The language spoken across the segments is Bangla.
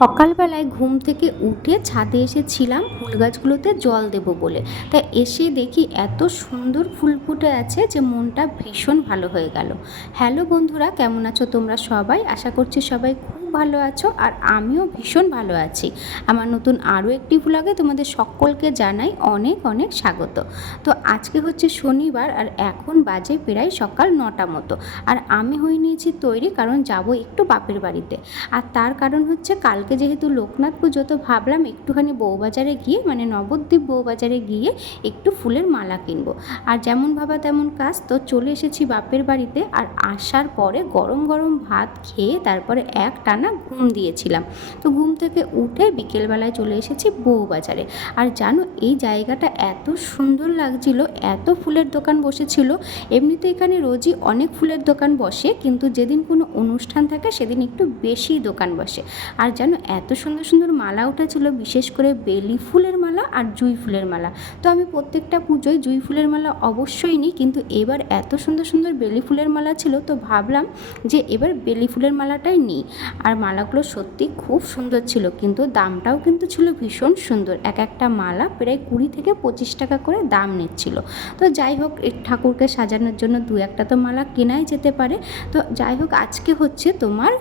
সকালবেলায় ঘুম থেকে উঠে ছাদে এসেছিলাম ফুল গাছগুলোতে জল দেব বলে। তাই এসে দেখি এত সুন্দর ফুল ফুটে আছে যে মনটা ভীষণ ভালো হয়ে গেল। হ্যালো বন্ধুরা, কেমন আছো তোমরা সবাই? আশা করছি সবাই ভালো আছো আর আমিও ভীষণ ভালো আছি। আমার নতুন আরও একটি ভ্লগে তোমাদের সকলকে জানাই অনেক অনেক স্বাগত। তো আজকে হচ্ছে শনিবার আর এখন বাজে প্রায় সকাল নটা মতো। আর আমি হয়ে নিয়েছি তৈরি কারণ যাব একটু বাপের বাড়িতে। আর তার কারণ হচ্ছে কালকে যেহেতু লোকনাথ পুজো, তো ভাবলাম একটুখানি বউবাজারে গিয়ে মানে নবদ্বীপ বউবাজারে গিয়ে একটু ফুলের মালা কিনবো। আর যেমন ভাবা তেমন কাজ, তো চলে এসেছি বাপের বাড়িতে। আর আসার পরে গরম গরম ভাত খেয়ে তারপরে এক টানা ঘুম দিয়েছিলাম। তো ঘুম থেকে উঠে বিকেলবেলায় চলে এসেছি বউবাজারে আর জানো, এই জায়গাটা এত সুন্দর লাগছিল, এত ফুলের দোকান বসেছিল। এমনিতে এখানে রোজই অনেক ফুলের দোকান বসে, কিন্তু যেদিন কোনো অনুষ্ঠান থাকে সেদিন একটু বেশি দোকান বসে। আর জানো, এত সুন্দর সুন্দর মালা উঠেছিল, বিশেষ করে বেলি ফুলের মালা আর জুই ফুলের মালা। তো আমি প্রত্যেকটা পুজোয় জুই ফুলের মালা অবশ্যই নিই, কিন্তু এবার এত সুন্দর সুন্দর বেলি ফুলের মালা ছিল, তো ভাবলাম যে এবার বেলি ফুলের মালাটাই নিই। আর মালাগুলো সত্যি খুব সুন্দর ছিল, কিন্তু দামটাও কিন্তু ছিল ভীষণ সুন্দর। এক একটা মালা প্রায় কুড়ি থেকে পঁচিশ টাকা করে দাম নিচ্ছিল। তো যাই হোক ঠাকুরকে সাজানোর জন্য দু একটা তো মালা কেনাই যেতে পারে। তো যাই হোক, আজকে হচ্ছে তোমার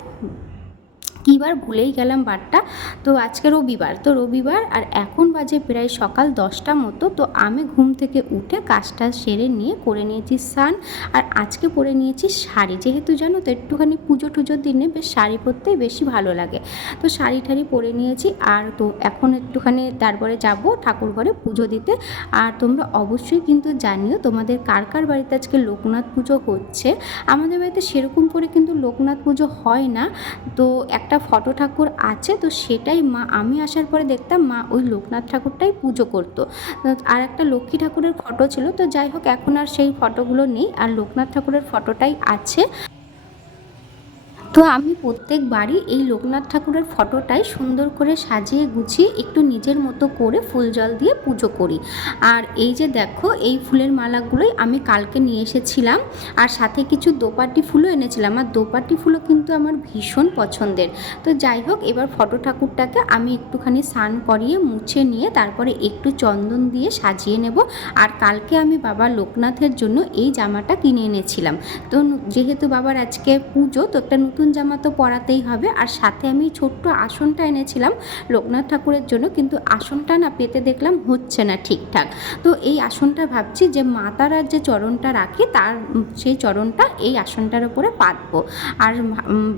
কীবার ভুলেই গেলাম বারটা। তো আজকে রবিবার, তো রবিবার আর এখন বাজে প্রায় সকাল দশটা মতো। তো আমি ঘুম থেকে উঠে কাজটা সেরে নিয়ে করে নিয়েছি স্নান আর আজকে পরে নিয়েছি শাড়ি। যেহেতু জানো তো একটুখানি পুজো টুজোর দিনে বেশ শাড়ি পরতেই বেশি ভালো লাগে। তো শাড়ি ঠাড়ি পরে নিয়েছি আর তো এখন একটুখানি তারপরে যাব ঠাকুর ঘরে পুজো দিতে। আর তোমরা অবশ্যই কিন্তু জানিও তোমাদের কার কার বাড়িতে আজকে লোকনাথ পুজো হচ্ছে। আমাদের বাড়িতে সেরকম করে কিন্তু লোকনাথ পুজো হয় না। তো একটা ফটো ঠাকুর আছে, তো সেটাই মা, আমি আসার পরে দেখতাম মা ওই লোকনাথ ঠাকুরটাই পুজো করতো। আর একটা লক্ষ্মী ঠাকুরের ফটো ছিল, তো যাই হোক, এখন আর সেই ফটোগুলো নেই, আর লোকনাথ ঠাকুরের ফটোটাই আছে। তো আমি প্রত্যেকবারই এই লোকনাথ ঠাকুরের ফটোটাই সুন্দর করে সাজিয়ে গুছিয়ে একটু নিজের মতো করে ফুল জল দিয়ে পুজো করি। আর এই যে দেখো, এই ফুলের মালাগুলোই আমি কালকে নিয়ে এসেছিলাম। আর সাথে কিছু দোপাটি ফুলও এনেছিলাম। আর দোপাটি ফুলও কিন্তু আমার ভীষণ পছন্দের। তো যাই হোক, এবার ফটো ঠাকুরটাকে আমি একটুখানি স্নান করিয়ে, মুছে নিয়ে তারপরে একটু চন্দন দিয়ে সাজিয়ে নেব। আর কালকে আমি বাবা লোকনাথের জন্য এই জামাটা কিনে এনেছিলাম। তো যেহেতু বাবার আজকে পুজো, তো একটা নতুন জামা তো পরাতেই হবে। আর সাথে আমি ছোট্ট আসনটা এনেছিলাম লোকনাথ ঠাকুরের জন্য, কিন্তু আসনটা না পেতে দেখলাম হচ্ছে না ঠিকঠাক। তো এই আসনটা ভাবছি যে মাতারার যে চরণটা রাখি, তার সেই চরণটা এই আসনটার উপরে পাতবো। আর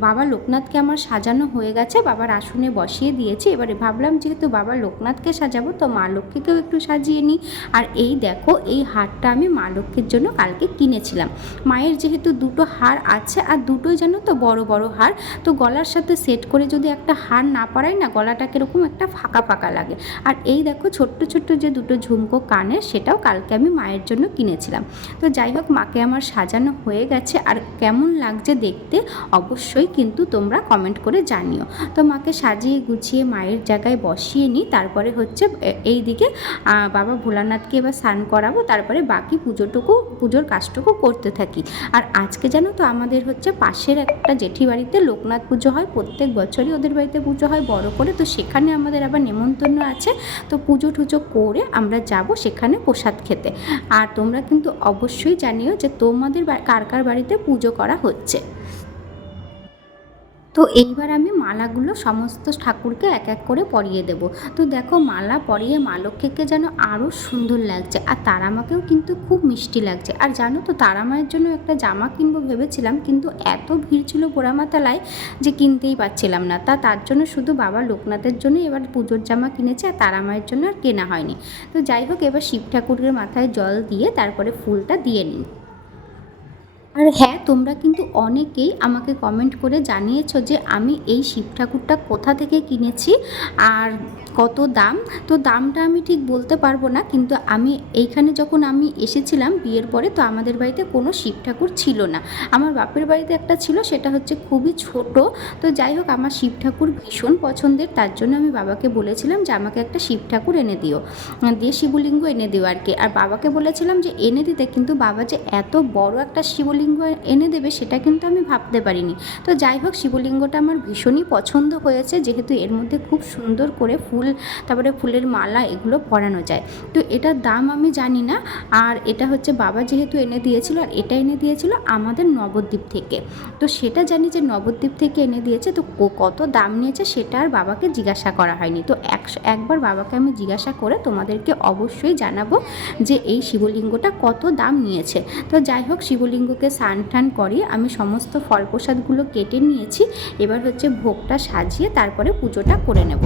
বাবা লোকনাথকে আমার সাজানো হয়ে গেছে, বাবার আসনে বসিয়ে দিয়েছি। এবারে ভাবলাম যেহেতু বাবা লোকনাথকে সাজাবো, তো মা লক্ষ্মীকেও একটু সাজিয়ে নিই। আর এই দেখো, এই হারটা আমি মা লক্ষ্মীর জন্য কালকে কিনেছিলাম। মায়ের যেহেতু দুটো হার আছে, আর দুটোই জানো তো বড় বড় হার তো গলার সাথে সেট করে যদি একটা হার না পরাই না, গলাটা কীরকম একটা ফাঁকা ফাঁকা লাগে। আর এই দেখো ছোট্ট ছোট্ট যে দুটো ঝুমকো কানের সেটাও কালকে আমি মায়ের জন্য কিনেছিলাম। তো যাই হোক, মাকে আমার সাজানো হয়ে গেছে। আর কেমন লাগছে দেখতে অবশ্যই কিন্তু তোমরা কমেন্ট করে জানিও। তো মাকে সাজিয়ে গুছিয়ে মায়ের জায়গায় বসিয়ে নিই। তারপরে হচ্ছে এই দিকে বাবা ভোলানাথকে এবার স্নান করাবো। তারপরে বাকি পুজোটুকু, পুজোর কাজটুকু করতে থাকি। আর আজকে জানো তো আমাদের হচ্ছে পাশের একটা জেঠি বাড়িতে লোকনাথ পুজো হয়, প্রত্যেক বছরই ওদের বাড়িতে পুজো হয়, বড় করে। তো সেখানে আমাদের আবার নেমন্তন্ন আছে। তো পুজো টুজো করে আমরা যাব সেখানে প্রসাদ খেতে। আর তোমরা কিন্তু অবশ্যই জানিও যে তোমাদের কার কার বাড়িতে পুজো করা হচ্ছে। তো এইবার আমি মালাগুলো সমস্ত ঠাকুরকে এক এক করে পরিয়ে দেব। তো দেখো মালা পরিয়ে মা লক্ষ্মীকে যেন আরও সুন্দর লাগছে আর তারামাকেও কিন্তু খুব মিষ্টি লাগছে। আর জানো তো তারা মায়ের জন্য একটা জামা কিনবো ভেবেছিলাম কিন্তু এত ভিড় ছিল পোড়ামাতালায় যে কিনতেই পারছিলাম না। তা তার জন্য শুধু বাবা লোকনাথের জন্য এবার পুজোর জামা কিনেছে আর তারা মায়ের জন্য আর কেনা হয়নি। তো যাই হোক এবার শিব ঠাকুরের মাথায় জল দিয়ে তারপরে ফুলটা দিয়ে নিই। আর হ্যাঁ তোমরা কিন্তু অনেকেই আমাকে কমেন্ট করে জানিয়েছো যে আমি এই শিব ঠাকুরটা কোথা থেকে কিনেছি আর কত দাম। তো দামটা আমি ঠিক বলতে পারব না, কিন্তু আমি এইখানে যখন আমি এসেছিলাম বিয়ের পরে, তো আমাদের বাড়িতে কোনো শিব ঠাকুর ছিল না। আমার বাপের বাড়িতে একটা ছিল, সেটা হচ্ছে খুবই ছোট। তো যাই হোক, আমার শিব ঠাকুর ভীষণ পছন্দের, তার জন্য আমি বাবাকে বলেছিলাম যে আমাকে একটা শিব ঠাকুর এনে দিও। দিয়ে শিবলিঙ্গ এনে দিও আর কি। আর বাবাকে বলেছিলাম যে এনে দিতে, কিন্তু বাবা যে এত বড় একটা শিবলিঙ্গ শিবলিঙ্গ এনে দেবে সেটা কিন্তু আমি ভাবতে পারিনি। তো যাই হোক, শিবলিঙ্গটা আমার ভীষণই পছন্দ হয়েছে, যেহেতু এর মধ্যে খুব সুন্দর করে ফুল, তারপরে ফুলের মালা এগুলো পরানো যায়। তো এটার দাম আমি জানি না, আর এটা হচ্ছে বাবা যেহেতু এনে দিয়েছিল, আর এটা এনে দিয়েছিল আমাদের নবদ্বীপ থেকে। তো সেটা জানি যে নবদ্বীপ থেকে এনে দিয়েছে, তো কত দাম নিয়েছে সেটা আর বাবাকে জিজ্ঞাসা করা হয়নি। তো একশো, একবার বাবাকে আমি জিজ্ঞাসা করে তোমাদেরকে অবশ্যই জানাব যে এই শিবলিঙ্গটা কত দাম নিয়েছে। তো যাই হোক, শিবলিঙ্গকে স্নান টান করিয়ে আমি সমস্ত ফল প্রসাদগুলো কেটে নিয়েছি। এবার হচ্ছে ভোগটা সাজিয়ে তারপরে পুজোটা করে নেব।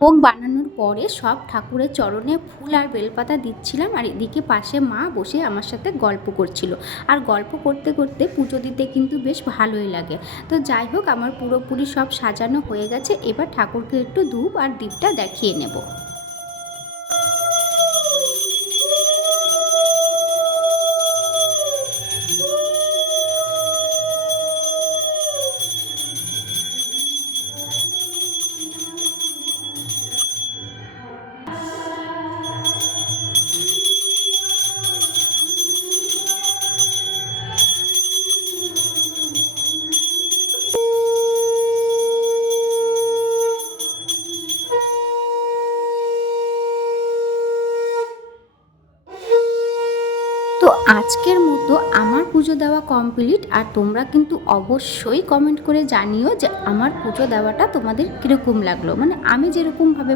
ভোগ বানানোর পরে সব ঠাকুরের চরণে ফুল আর বেলপাতা দিচ্ছিলাম আর এদিকে পাশে মা বসে আমার সাথে গল্প করছিল। আর গল্প করতে করতে পুজো দিতে কিন্তু বেশ ভালোই লাগে। তো যাই হোক, আমার পুরোপুরি সব সাজানো হয়ে গেছে। এবার ঠাকুরকে একটু ধূপ আর দীপটা দেখিয়ে নেব। আজকের মতো আমার পুজো দেওয়া কমপ্লিট আর তোমরা কিন্তু অবশ্যই কমেন্ট করে জানিও যে আমার পুজো দেওয়াটা তোমাদের কীরকম লাগল। মানে আমি যেরকমভাবে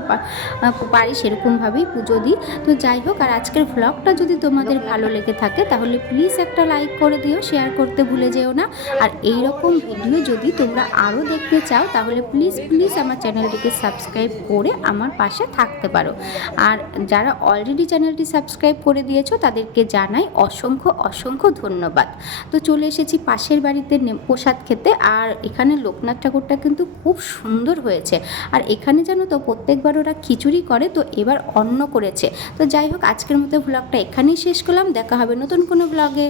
পারি সেরকমভাবেই পুজো দিই। তো যাই হোক, আর আজকের ভ্লগটা যদি তোমাদের ভালো লেগে থাকে, তাহলে প্লিজ একটা লাইক করে দিও শেয়ার করতে ভুলে যেও না। আর এই রকম ভিডিও যদি তোমরা আরও দেখতে চাও, তাহলে প্লিজ প্লিজ আমার চ্যানেলটিকে সাবস্ক্রাইব করে আমার পাশে থাকতে পারো। আর যারা অলরেডি চ্যানেলটি সাবস্ক্রাইব করে দিয়েছ, তাদেরকে জানাই অসংখ্য অসংখ্য ধন্যবাদ। তো চলে এসেছি পাশের বাড়িতে প্রসাদ খেতে। আর এখানে লোকনাথ ঠাকুরটা কিন্তু খুব সুন্দর হয়েছে। আর এখানে জানো তো, প্রত্যেকবার ওরা খিচুড়ি করে, তো এবার অন্ন করেছে। তো যাই হোক, আজকের মতো ব্লগটা এখানেই শেষ করলাম। দেখা হবে নতুন কোনো ব্লগে